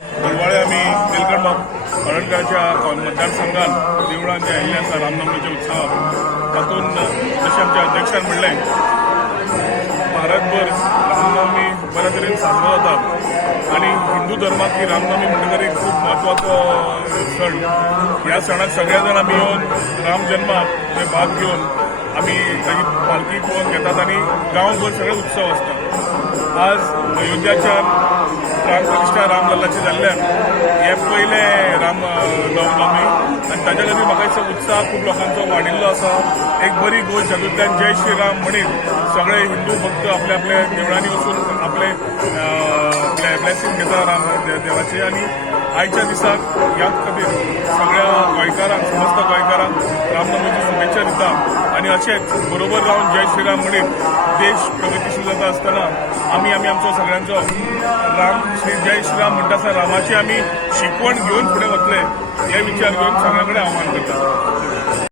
दिवाळी आम्ही निलकंठ हळणकरच्या मतदारसंघात देवळान जे आयिल्ले आसा रामनवमीचे उत्सव तातूंत जशें आमच्या अध्यक्षान म्हणलें भारतभर रामनवमी बऱ्या तरेन साजरो जाता आनी हिंदू धर्माक ही रामनवमी म्हणटकीर एक खूब म्हत्वाचो सण. ह्या सणाक सगळे जाण आमी येवन राम जन्माक भाग घेवन आमी ताची पालखी पळोवन घेतात आनी गांवभर सगळे उत्सव आसता. आज अयोध्याच्या प्राणप्रतिष्ठा रामलल्लाची जाल्ल्यान हे पयले राम नवमी आनी ताच्या खातीर म्हाका दिसता उत्साह खूब लोकांचो वाडिल्लो आसा. एक बरी गोंय जागृत्यान जय श्रीराम म्हणीत सगळे हिंदू भक्त आपल्या आपल्या देवळांनी वचून आपले ब्लेसिंग घेता राम देवाचे आनी आयच्या दिसाक ह्याच खातीर सगळ्या गोंयकारांक समस्त गोंयकारांक रामनवमीची शुभेच्छा दिता आनी अशेंच बरोबर रावन जय श्रीराम म्हणीत देश प्रगतीशील जाता आसतना आमी आमचो सगळ्यांचो जय श्रीराम म्हणटा आसतना रामाची आमी शिकवण घेवन फुडें वतले हे विचार घेवन सगळ्यां कडेन आव्हान करता.